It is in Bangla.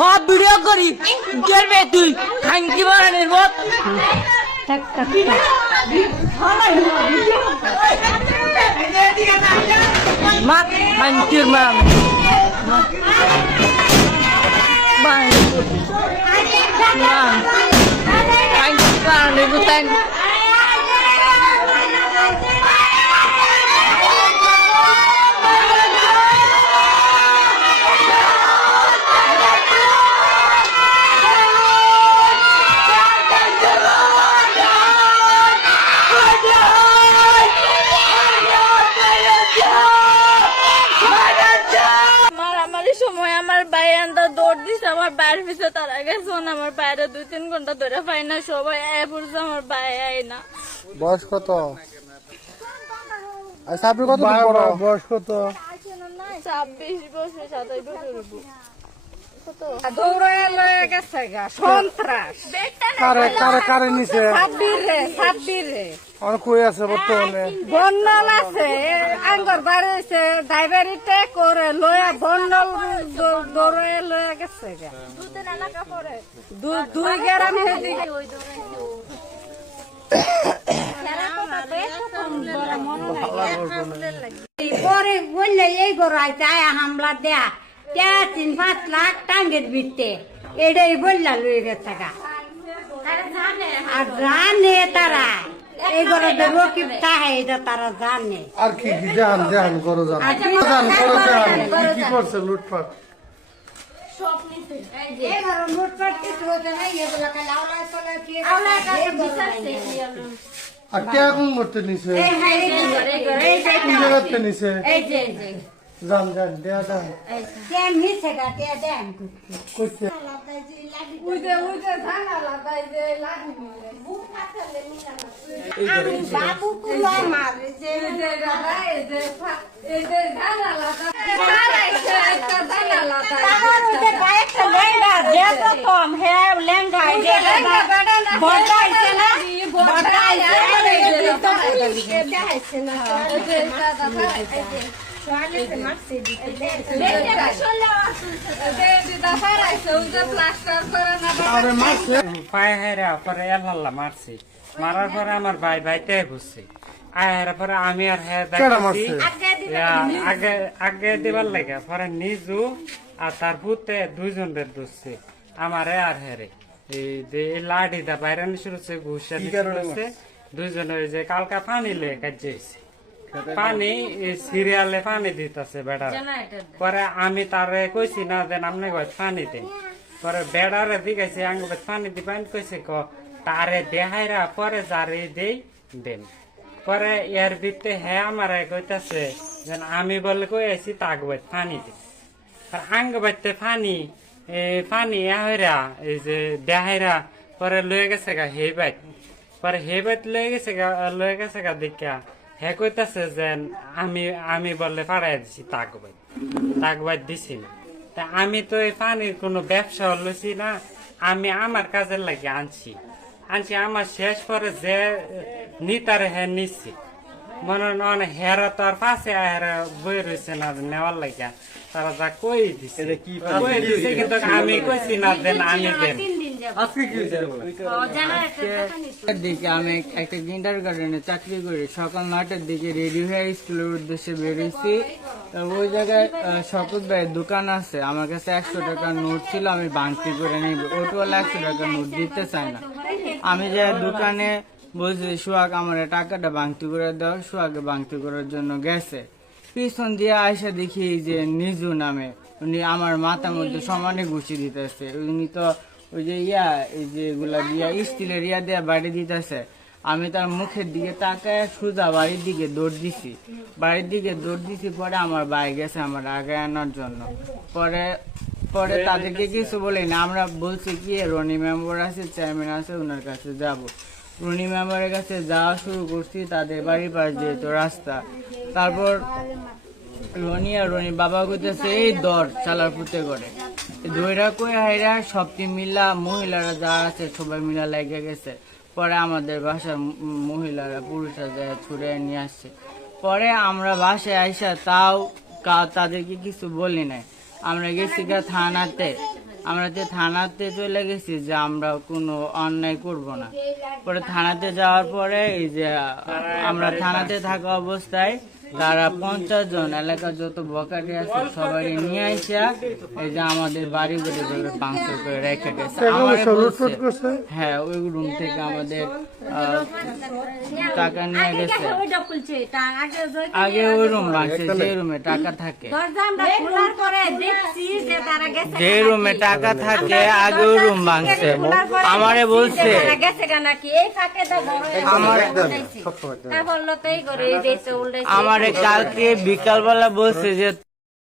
হব ভিডিও করি গেরবে তুই খাঙ্কি মারানের বত মা খাঙ্কির মা খাঙ্কি মারানের বুতান দৌড় দিছে আমার বাইরের পিছিয়ে তারা গেছে আমার বাইরে 2-3 ঘন্টা ধরে পাই না সবাই পড়ছে আমার বাইরে আই না। বয়স কত? বয়স কত? 26 বছর 27 বছর কারে নিছে কই আছে বর্তমানে? বন্ডল আছে আঙ্গর বাড়িছে ড্রাইভারিতে করে লয়া বন্ডল দৌড়ে লয়া গেছে দুই গ্রাম পরে বললে এই গড়াই চায় হামলা দেয়া 3-5 লাখ টাঙ্গের বিতে এটাই বললা লয়ে গেছে আর জানে তারা এই ঘরে রকিব তাহে এটা তারা জানে আর কি কি জান করো জান কি করছে লুটপাট সব নিছে এই ঘরে লুটপাট কিছু হচ্ছে না এগুলো কাল আওলা চলে কি আর কে কোন করতে নিছে কোন জায়গাতে নিছে এই যে জান দেয়া দান দেন নিছে গা দেন কইছে উইদে ধানা লাগাই যে লাগি বুক ফাটালে মিলা বাবু কুলো মারে যে এই যে ধানা লাগা মারাইছে একটা ধানা লাগা তার উইদে গায়টা লেঙ্গা যেত কম হে লেঙ্গা বড়াইছে না দেখাইছে না যে দাদা ভাইছে মারছি মারার পরে আমার ভাই ভাইতে বুঝছি আয়ের পরে আমি আর হ্যাঁ আগে দিবার লাগে পরে নিজু আর তার ভূতে 2 জনের দুসছে আমারে আর হেরে এই যে লাঠি দা বাইরে শুরু হচ্ছে ঘুষা দিচ্ছে 2 জনের যে কালকা পানি লে কাজেছে পানি সিরিয়ালে পানি দিতেছে বেড়ার পরে আমি তারে কইছি না দেন আপনি পানি দেন পরে বেড়ারে দিকেছে আঙ্গ পানি দিবেন কইছে তারে দেহাইরা পরে যারে দেই দেন পরে এর ভিতরে হ্যাঁ আমার কইতাছে যেন আমি বলে কই আছি তাক পানি দিন আর আঙ্গ বাইতে পানি হইরা এই যে দেহাইরা পরে লয়ে গেছে গা হে বাইত পরে হে বাইত লয়ে গেছে গা দেখা হে কইতাছে যে আমি বললে পাড়াই দিছি তাকবাই দিছি না তা আমি তো এই পানির কোনো ব্যবসা হলছি না আমি আমার কাজের লাগে আনছি আমার শেষ পরে যে নিতারে হে নিচ্ছি মনে হেরা তো আর পাশে হেরা বই রয়েছে না নেওয়ার লাগে তারা যা কই দিছে কিন্তু আমি কইছি না দেন আমি দেন দিকে আমি একটা কিন্ডারগার্টেনে চাকরি করি সকাল 9টার দিকে রেডি হয়ে স্কুলের উদ্দেশ্যে বেরিয়েছি ওই জায়গায় শপথ ভাইয়ের দোকান আছে আমার কাছে 100 টাকার নোট ছিল আমি ভাঙতি করে নিব ওটুয়ালা 100 টাকার নোট দিতে চাই না আমি যে দোকানে বলছি সোহাগ আমার টাকাটা ভাঙতি করে দাও সোহাগে ভাঙতি করার জন্য গেছে পিছন দিয়ে আয়সা দেখি যে নিজু নামে উনি আমার মাথার মধ্যে সমানে ঘুষি দিতেছে উনি তো ওই যে এই যে এগুলা দিয়া স্টিলের দিয়া বাড়ি দিতেছে আমি তার মুখের দিকে তাকায় সোজা বাড়ির দিকে দৌড় দিছি পরে আমার ভাই গেছে আমার আগে আনার জন্য পরে তাদেরকে কিছু বলি না আমরা বলছি কি রনি মেম্বার আছে চেয়ারম্যান আছে ওনার কাছে যাব রনি মেম্বারের কাছে যাওয়া শুরু করছি তাদের বাড়ির পাশ যেহেতু রাস্তা তারপর রনি বাবা কইতেছে এই দর চালার পুঁতে করে দইরা কই হাইরা সবটি মিলা মহিলারা যারা আছে সবাই মিলা লেগে গেছে পরে আমাদের বাসার মহিলারা পুরুষরা যায় ছুড়ে নিয়ে আসছে পরে আমরা বাসায় আইসা তাও তাদেরকে কিছু বলি নাই আমরা গেছি থানাতে আমরা যে থানাতে চলে গেছি যে আমরা কোনো অন্যায় করব না। পরে থানাতে যাওয়ার পরে এই যে আমরা থানাতে থাকা অবস্থায় তারা 50 জন এলাকার যত বকাটি আছে সবাই নিয়ে আইসা এই যে আমাদের বাড়ি বাড়ি ভাঙচুর করে রেখে গেছে। আমারে বলছে, হ্যাঁ ওই রুম থেকে আমাদের টাকা নিয়ে গেছে। আগে ওই রুম ভাঙছে যে রুমে টাকা থাকে, যে রুমে টাকা থাকে আগে ওই রুম ভাঙছে। আমারে বলছে আমারে কালকে বিকালবেলা বলছে যে